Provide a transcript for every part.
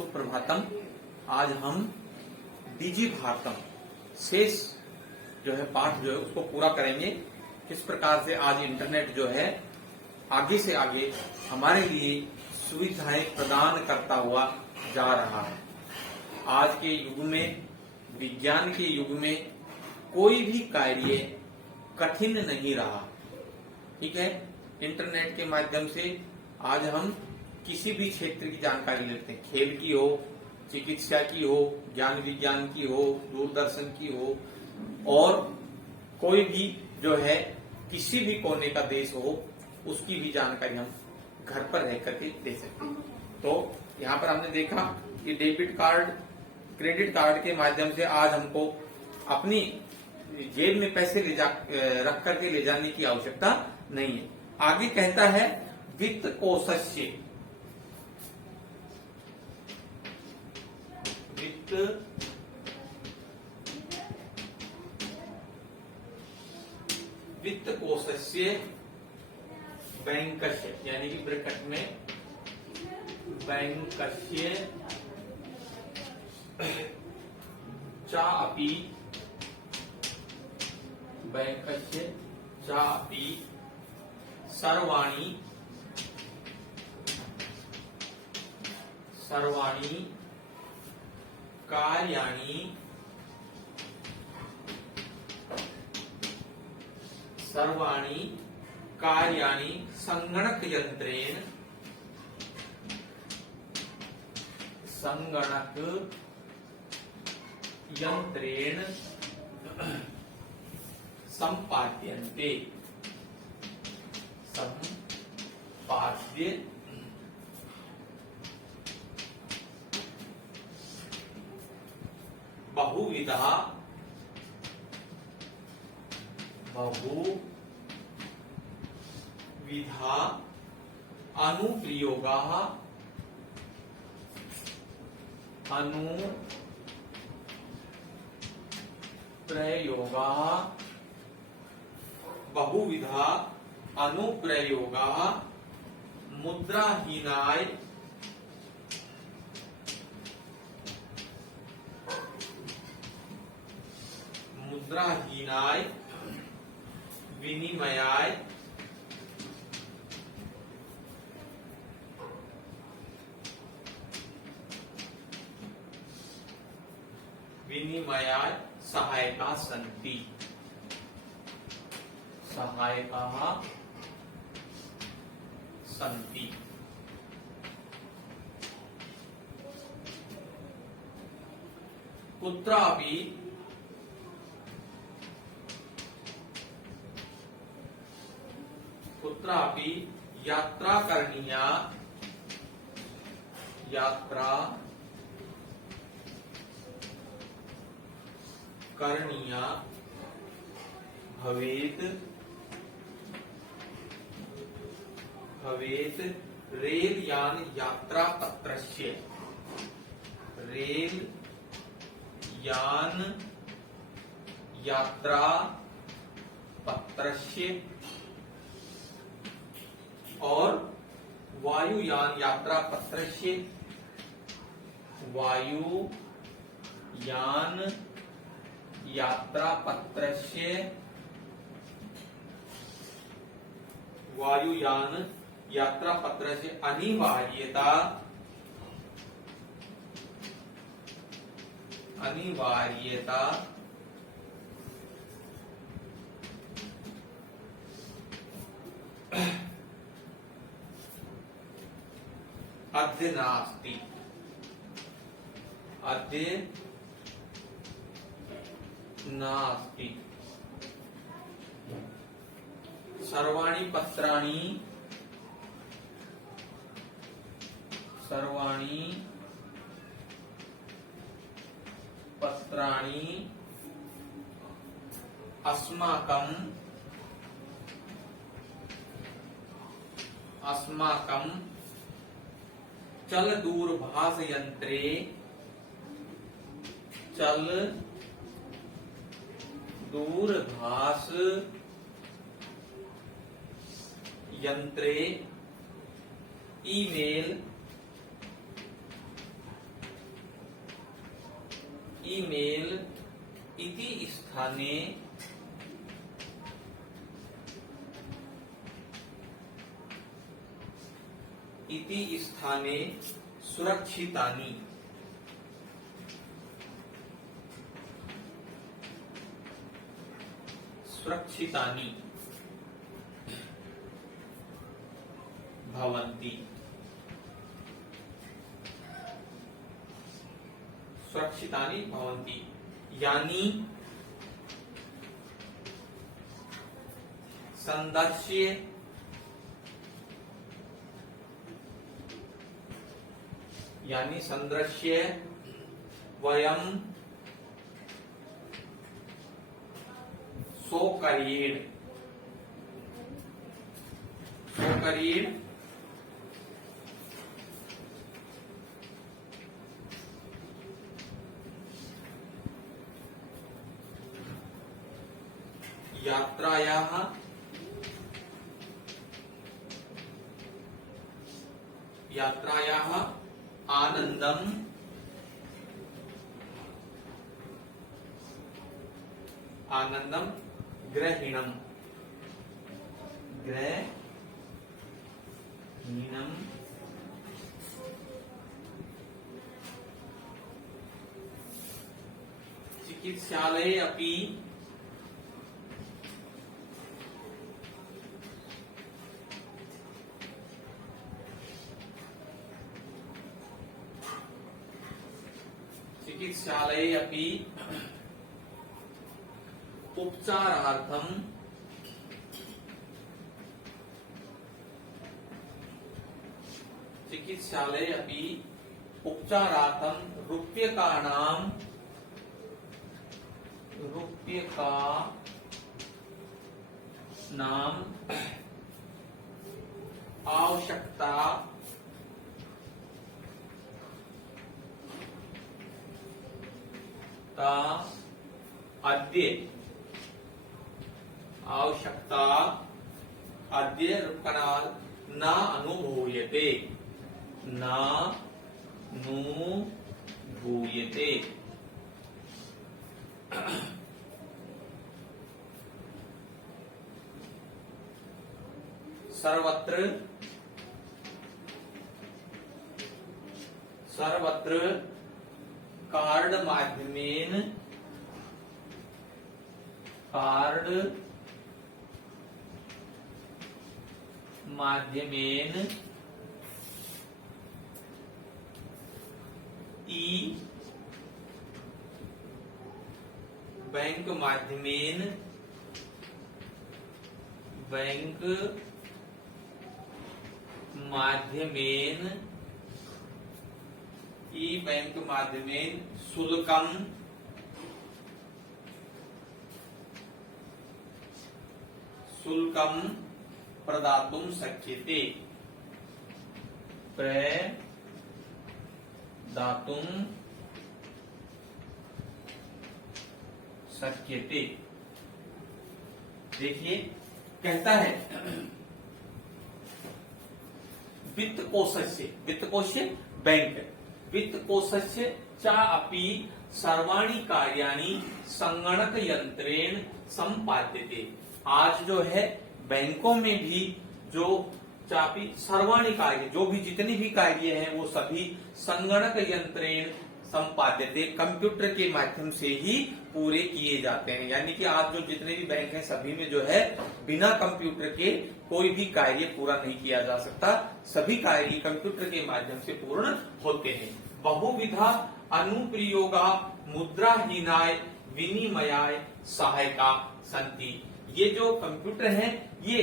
सुप्रभातम। आज हम डीजी भारतम शेष जो है पाठ जो है उसको पूरा करेंगे। किस प्रकार से आज इंटरनेट जो है आगे से आगे हमारे लिए सुविधाएं प्रदान करता हुआ जा रहा है। आज के युग में, विज्ञान के युग में कोई भी कार्य कठिन नहीं रहा। ठीक है, इंटरनेट के माध्यम से आज हम किसी भी क्षेत्र की जानकारी लेते हैं, खेल की हो, चिकित्सा की हो, ज्ञान विज्ञान की हो, दूरदर्शन की हो, और कोई भी जो है किसी भी कोने का देश हो उसकी भी जानकारी हम घर पर रह करके दे सकते हैं। तो यहाँ पर हमने देखा कि डेबिट कार्ड, क्रेडिट कार्ड के माध्यम से आज हमको अपनी जेब में पैसे रख करके ले जाने की आवश्यकता नहीं है। आगे कहता है वित्त कोशस्य, वित्त कोशस्य बैंकस्य, यानी कि ब्रैकेट में बैंकस्य चापि, बैंकस्य चापि सर्वाणि कार्याणि संगणक यंत्रेण संपाद्यन्ते, बहुविधा अनुप्रयोगाः मुद्राहीनाय विनिमयाय सहायकाः सन्ति। कुत्रापि यात्रा करणीया भवेत् रेलयान यात्रा पत्रस्य और वायुयान यात्रा पत्रस्य, वायुयान यात्रा पत्रस्य अनिवार्यता अद्य नास्ति। सर्वाणि पत्राणि अस्माकं चल दूरभाष यंत्रे ईमेल ईमेल इति स्थाने सुरक्षितानि भवन्ति। सुरक्षितानि भवन्ति यानी संदृश्य वयं सोकरीण यात्रायाः आनंदम ग्रहीणम चिकित्सालये अपि उपचारार्थम रूप्यकाणां आवश्यकता अद्य रुपकणाल् न अनुभूयते सर्वत्र कार्ड माध्यमेन ई बैंक माध्यमेन शुल्कं प्रदातुं शक्यते देखिए कहता है वित्तकोशस्य बैंक वित्तकोशस्य च अपि सर्वाणि कार्याणि संगणक यंत्रेण संपाद्यते। आज जो है बैंकों में भी जो चापी सर्वाणि कार्य जो भी जितने भी कार्य हैं वो सभी संगणक यंत्रेण संपाद्यते कंप्यूटर के माध्यम से ही पूरे किए जाते हैं। यानी कि आज जो जितने भी बैंक हैं सभी में जो है बिना कंप्यूटर के कोई भी कार्य पूरा नहीं किया जा सकता, सभी कार्य कंप्यूटर के माध्यम से पूर्ण होते हैं। बहुविधा अनुप्रयोगा मुद्राहीनाय विनिमयाय सहायका संति। ये जो कंप्यूटर है ये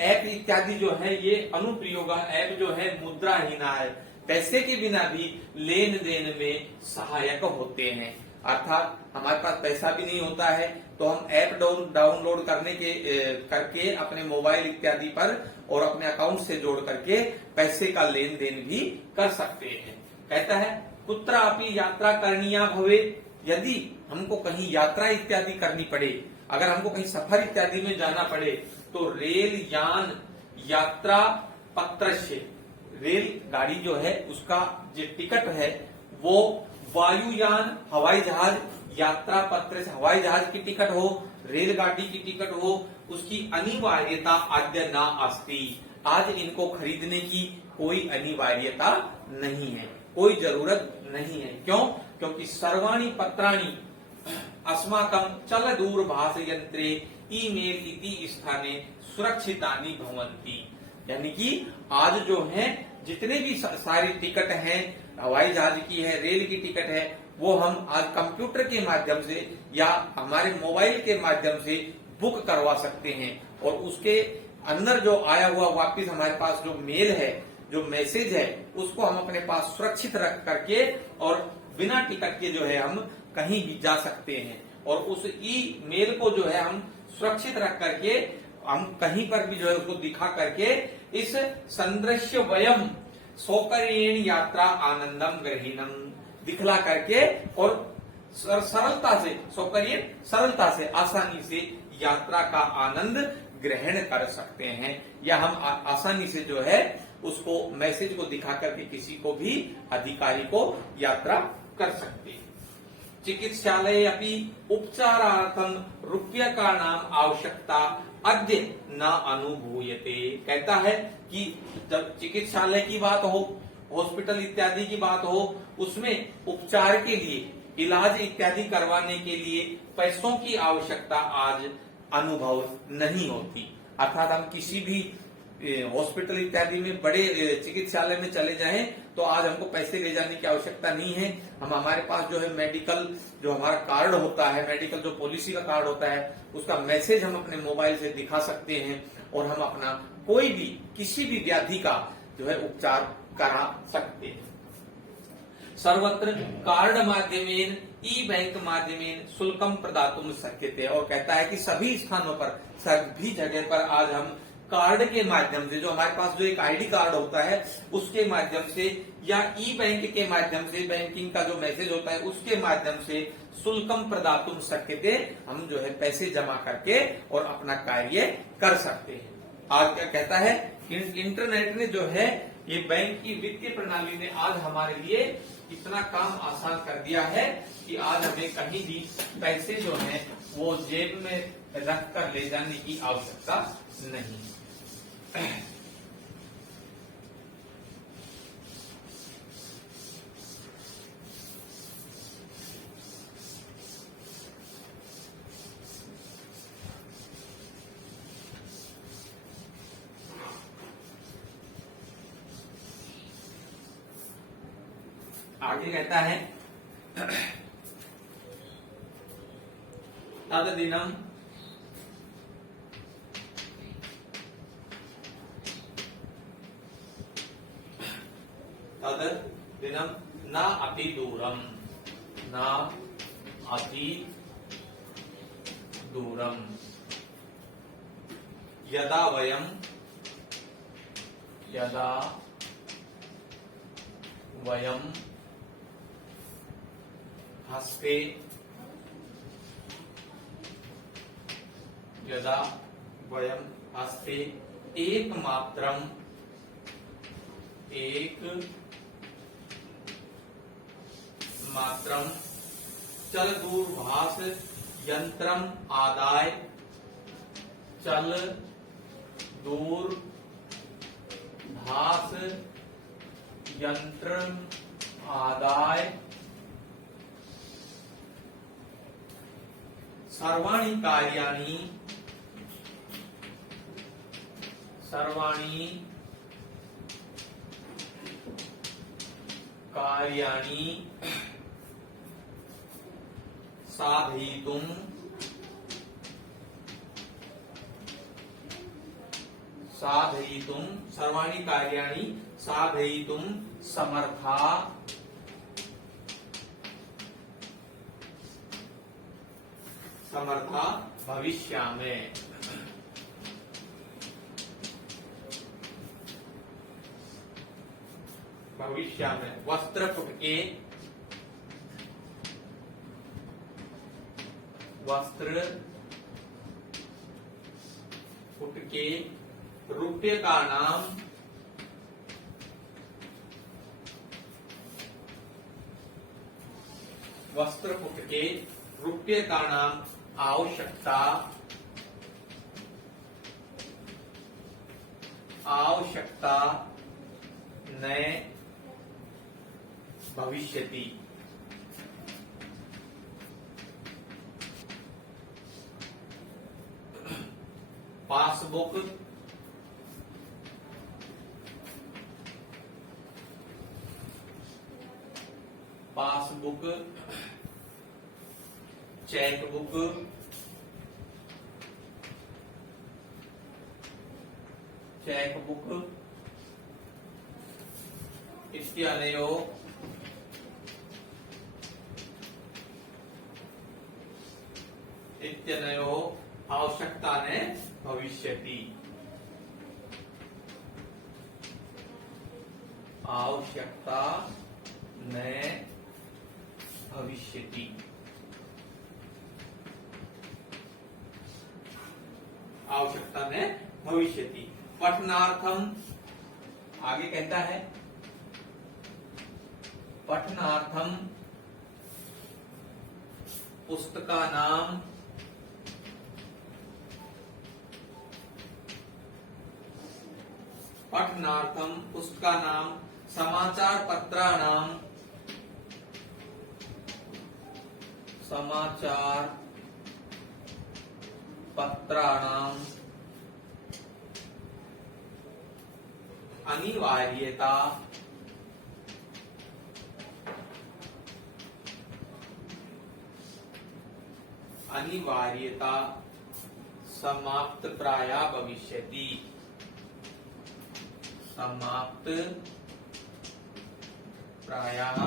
ऐप इत्यादि जो है ये अनुप्रयोग ऐप जो है मुद्राहीना है, पैसे के बिना भी लेन देन में सहायक होते हैं। अर्थात हमारे पास पैसा भी नहीं होता है तो हम ऐप डाउनलोड करके अपने मोबाइल इत्यादि पर और अपने अकाउंट से जोड़ करके पैसे का लेन देन भी कर सकते हैं। कहता है कुत्रापि यात्रा करणीया भवेत्, यदि हमको कहीं यात्रा इत्यादि करनी पड़े, अगर हमको कहीं सफर इत्यादि में जाना पड़े तो रेल यान यात्रा पत्र से रेल गाड़ी जो है उसका जो टिकट है वो वायुयान हवाई जहाज, यात्रा पत्र से हवाई जहाज की टिकट हो, रेलगाड़ी की टिकट हो, उसकी अनिवार्यता अद्य न अस्ति, आज इनको खरीदने की कोई अनिवार्यता नहीं है, कोई जरूरत नहीं है। क्यों? क्योंकि सर्वाणि पत्राणि अस्माकं चल दूरभाष यंत्रे ईमेल इति स्थाने सुरक्षितानि भवन्ति। यानी कि आज जो है जितने भी सारी टिकट हैं, हवाई जहाज की है, रेल की टिकट है, वो हम आज कंप्यूटर के माध्यम से या हमारे मोबाइल के माध्यम से बुक करवा सकते हैं, और उसके अंदर जो आया हुआ वापिस हमारे पास जो मेल है, जो मैसेज है, उसको हम अपने पास सुरक्षित रख करके और बिना टिकट के जो है हम कहीं भी जा सकते हैं, और उस ई मेल को जो है हम सुरक्षित रख करके हम कहीं पर भी जो है उसको दिखा करके इस संदृश्य वयम सौकर्येण यात्रा आनंदम ग्रहीणम दिखला करके और सरलता से, सौकर्य सरलता से, आसानी से यात्रा का आनंद ग्रहण कर सकते हैं, या हम आसानी से जो है उसको मैसेज को दिखा करके किसी को भी अधिकारी को यात्रा कर सकते हैं। चिकित्सालय अपनी उपचारार्थम रूप्यकाणाम आवश्यकता अद्य न अनुभूयते। कहता है कि जब चिकित्सालय की बात हो, हॉस्पिटल इत्यादि की बात हो, उसमें उपचार के लिए, इलाज इत्यादि करवाने के लिए पैसों की आवश्यकता आज अनुभव नहीं होती। अर्थात हम किसी भी हॉस्पिटल इत्यादि में, बड़े चिकित्सालय में चले जाएं तो आज हमको पैसे ले जाने की आवश्यकता नहीं है। हम हमारे पास जो है मेडिकल, जो हमारा कार्ड होता है, मेडिकल जो पॉलिसी का कार्ड होता है, उसका मैसेज हम अपने मोबाइल से दिखा सकते हैं और हम अपना कोई भी किसी भी व्याधि का जो है उपचार करा सकते हैं। सर्वत्र कार्ड माध्यमेन ई बैंक माध्यमेन शुल्कम प्रदातुम शक्यते। और कहता है कि सभी स्थानों पर, सभी जगह पर आज हम कार्ड के माध्यम से, जो हमारे पास जो एक आईडी कार्ड होता है उसके माध्यम से, या ई बैंक के माध्यम से, बैंकिंग का जो मैसेज होता है उसके माध्यम से शुल्कम प्रदातुम शक्यते, हम जो है पैसे जमा करके और अपना कार्य कर सकते हैं। आज क्या कहता है, इंटरनेट ने जो है, ये बैंक की वित्तीय प्रणाली ने आज हमारे लिए इतना काम आसान कर दिया है कि आज हमें कहीं भी पैसे जो हैं वो जेब में रख कर ले जाने की आवश्यकता नहीं। आगे कहता है तद दिनम न अति दूरम, न अति दूरम यदा वयम हस्ते, यदा वयम हस्ते एकमात्रम चल दूरभाष यंत्रम आदाय, चल दूरभाष यंत्रम आदाय सर्वाणि कार्याणि साधयितुं सर्वाणि कार्याणि साधयितुं समर्था भविष्यामि। भविष्य में वस्त्र फुटके रुपये का नाम वस्त्रपुट के रुपये का नाम आवश्यकता न भविष्यति। पासबुक चेकबुक इत्यनयोः आवश्यकता न भविष्यति। आवश्यकता न भविष्यति। आवश्यकता न भविष्यति। पठनार्थम आगे कहता है पठनार्थम पुस्तकानां समाचार पत्राणां अनिवार्यता समाप्त प्राया भविष्यति। समाप्त प्रायः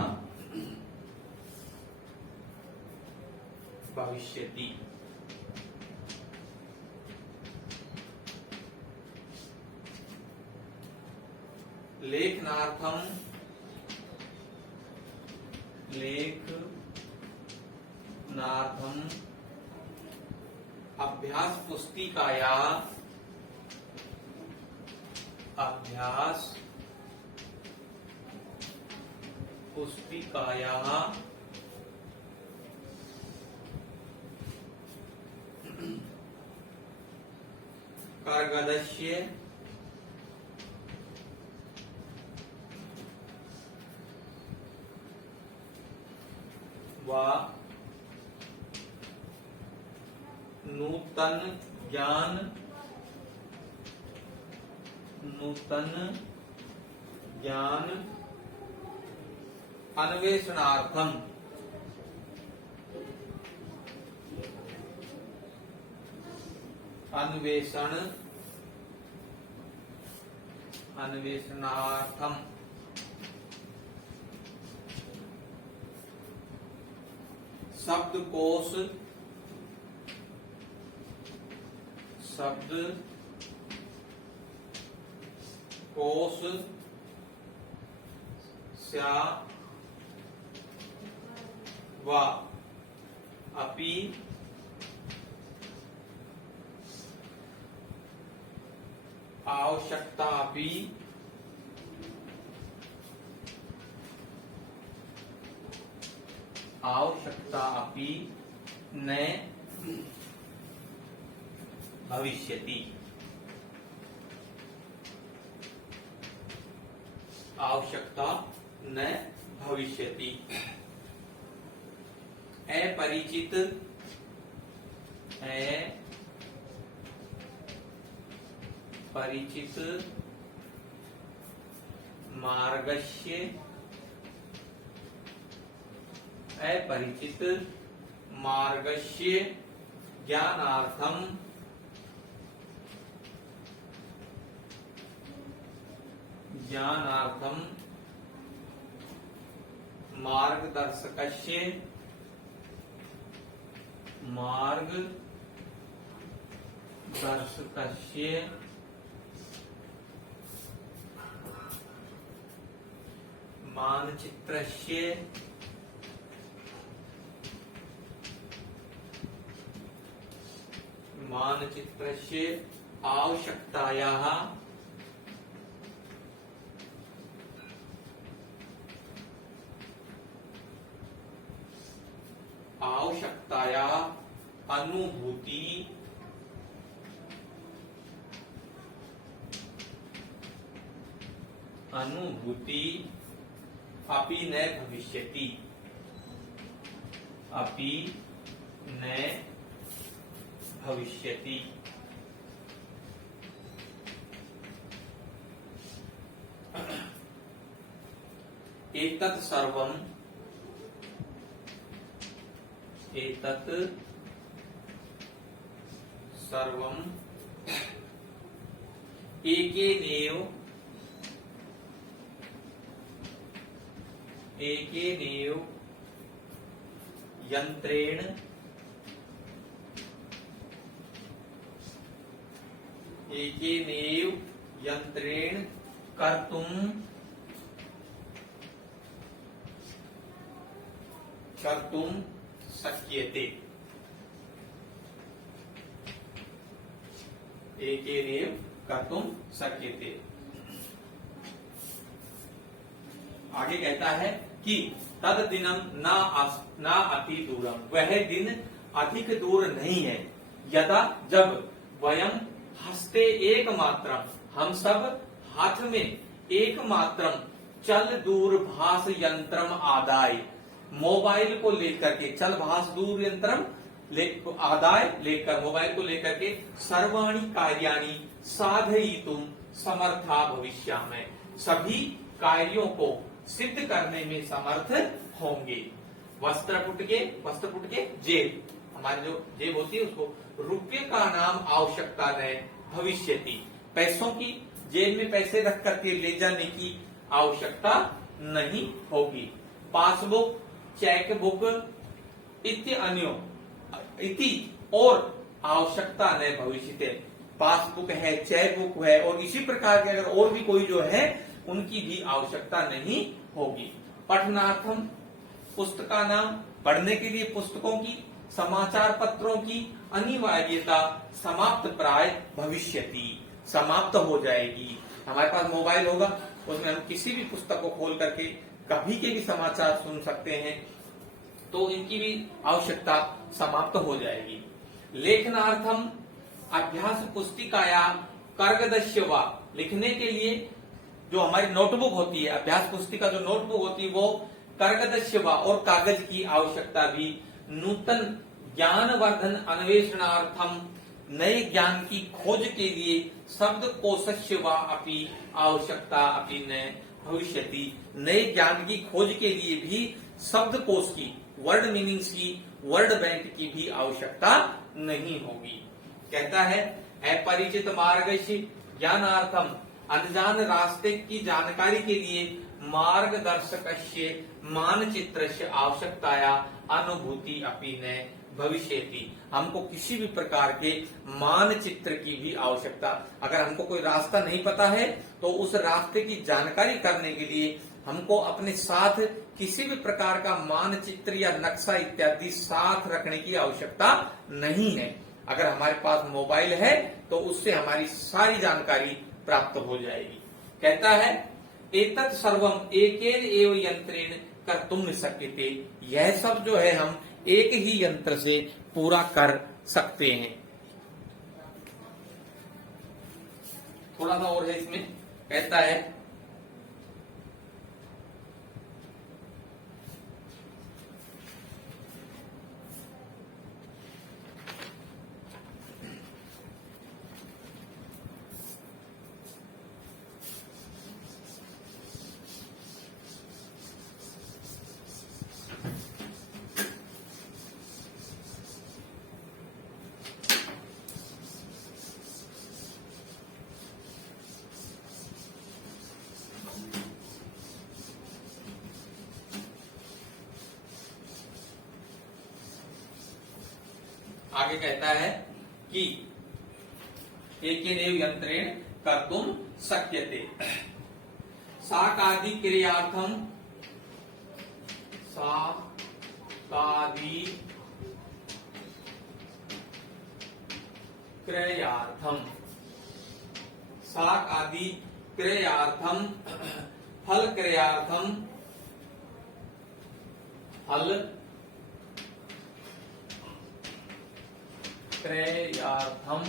भविष्यति। लेखनार्थम अभ्यास पुस्तिकायाः कर्गदस्य वा नूतन ज्ञान अन्वेषणार्थम शब्दकोश स्या वा अपि आवश्यकता अपि न भविष्यति। आवश्यकता न भविष्यति। अपरिचित मार्गस्य ज्ञानार्थम मार्गदर्शकस्य मानचित्रस्य आवश्यकतायाः आवश्यकताया अनुभूति अपि न भविष्यति, अपि न भविष्यति। एतत् सर्वं एकेनैव यंत्रेण कर्तुं शक्यते। एकेनैव कर्तुं शक्यते। आगे कहता है कि तद दिनम ना अति दूरम, वह दिन अधिक दूर नहीं है, यदा जब वयम हस्ते एक मात्रम, हम सब हाथ में एक मात्रम चल दूरभाष यंत्रम आदाय, मोबाइल को लेकर के, चल भाष दूर यंत्रम आदाय लेकर, मोबाइल को लेकर के सर्वाणि कार्याणि साधयितुम समर्था भविष्यामि, सभी कार्यों को सिद्ध करने में समर्थ होंगे। वस्त्र पुट के जेब, हमारी जो जेब होती है उसको, रुपये का नाम आवश्यकता न भविष्यति, पैसों की जेब में पैसे रख करके ले जाने की आवश्यकता नहीं होगी। पासबुक, चेक बुक इति और आवश्यकता न भविष्यति, पासबुक है, चेक बुक है और इसी प्रकार के अगर और भी कोई जो है उनकी भी आवश्यकता नहीं होगी। पठनार्थम, पुस्तका नाम, पढ़ने के लिए पुस्तकों की, समाचार पत्रों की अनिवार्यता समाप्त प्राय भविष्यति, समाप्त हो जाएगी। हमारे पास मोबाइल होगा, उसमें हम किसी भी पुस्तक को खोल करके कभी के भी समाचार सुन सकते हैं, तो इनकी भी आवश्यकता समाप्त हो जाएगी। लेखनार्थम अभ्यास पुस्तिकाया कर्गदस्य वा, लिखने के लिए जो हमारी नोटबुक होती है, अभ्यास पुस्तिका जो नोटबुक होती है वो कर्गदस्य वा और कागज की आवश्यकता भी। नूतन ज्ञानवर्धन अन्वेषणार्थम, नए ज्ञान की खोज के लिए शब्द कोशस्य वा अपि आवश्यकता अपि न भविष्यति, नए ज्ञान की खोज के लिए भी शब्द कोश की, वर्ड मीनिंग्स की, वर्ड बैंक की भी आवश्यकता नहीं होगी। कहता है अपरिचित मार्गस्य ज्ञानार्थम, अनजान रास्ते की जानकारी के लिए मार्गदर्शकस्य मानचित्रस्य आवश्यकताया अनुभूति अपि न भविष्यति, हमको किसी भी प्रकार के मानचित्र की भी आवश्यकता, अगर हमको कोई रास्ता नहीं पता है तो उस रास्ते की जानकारी करने के लिए हमको अपने साथ किसी भी प्रकार का मानचित्र या नक्शा इत्यादि साथ रखने की आवश्यकता नहीं है। अगर हमारे पास मोबाइल है तो उससे हमारी सारी जानकारी प्राप्त हो जाएगी। कहता है एतत् सर्वम एकेन एव यंत्रेण कर्तुं न शक्यते, यह सब जो है हम एक ही यंत्र से पूरा कर सकते हैं। थोड़ा सा और है इसमें, कहता है आगे कहता है कि एकेनैव यंत्रेण कर्तुं शक्यते। साकादि क्रियार्थम, साकादि क्रियार्थम, साक आदि क्रियार्थम, फल क्रियार्थम, फल क्रयार्थम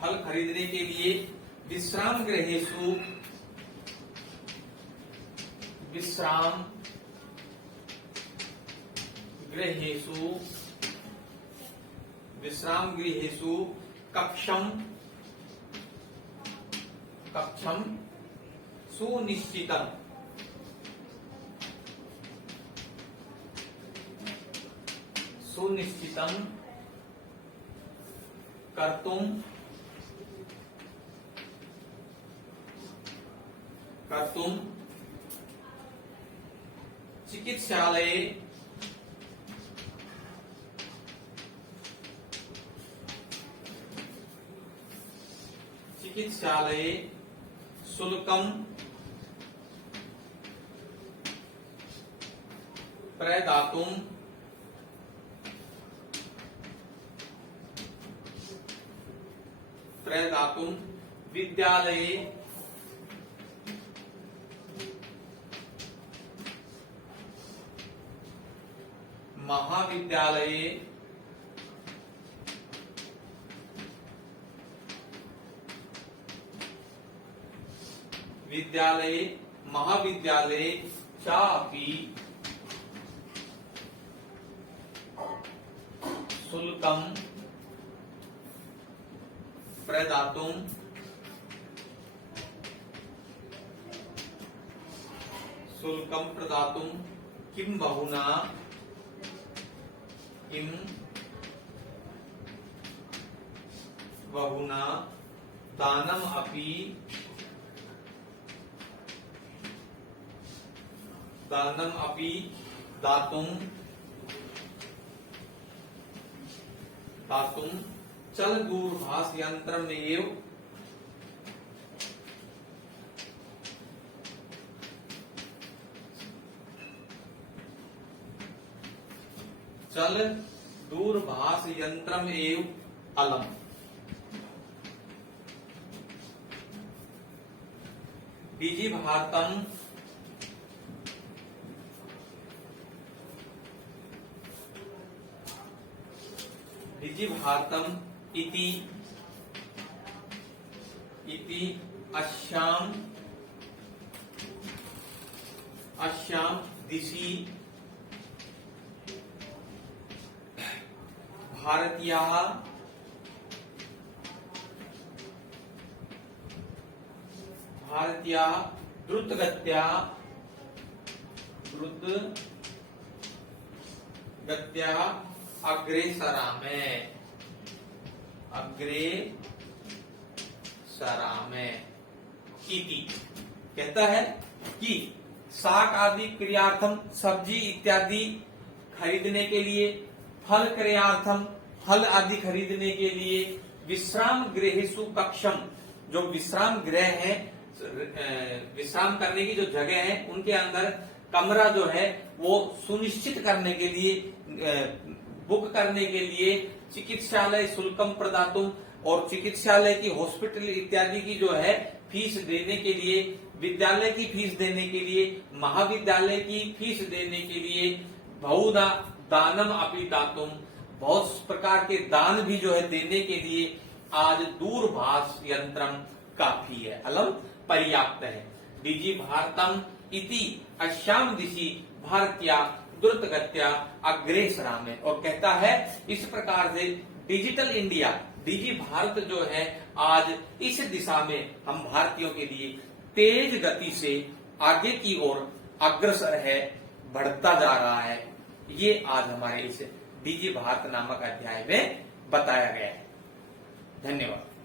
फल खरीदने के लिए विश्राम गृहेषु कक्षम सुनिश्चितम कर्तुम चिकित्सालये शुल्कम प्रदातुम विद्यालये महाविद्यालये महाविद्यालये चापि शुल्कं प्रदातुं किं बहुना दानम अपि दातुं चल दूरभाष यंत्रमेव अलम। डिजी भारतम इति अस्यां दिशि भारतीयाः द्रुतगत्या अग्रेसरामे इति कहता है कि शाक आदि क्रियार्थम सब्जी इत्यादि खरीदने के लिए, फल क्रियार्थम फल आदि खरीदने के लिए, विश्राम गृहेषु कक्षम जो विश्राम गृह है, विश्राम करने की जो जगह है उनके अंदर कमरा जो है वो सुनिश्चित करने के लिए, बुक करने के लिए, चिकित्सालय शुल्कम प्रदातुम और चिकित्सालय की हॉस्पिटल इत्यादि की जो है फीस देने के लिए, विद्यालय की फीस देने के लिए, महाविद्यालय की फीस देने के लिए, बहुधा दानम अपि दातुम बहुत प्रकार के दान भी जो है देने के लिए आज दूरभाष यंत्रम काफी है, अलम पर्याप्त है। डिजी भारतम इति अस्याम दिशि भारतीया द्रुतगत्या अग्रेसरामे और कहता है इस प्रकार से डिजिटल इंडिया, डिजी भारत जो है आज इस दिशा में हम भारतीयों के लिए तेज गति से आगे की ओर अग्रसर है, बढ़ता जा रहा है। ये आज हमारे इस डिजी भारत नामक अध्याय में बताया गया है। धन्यवाद।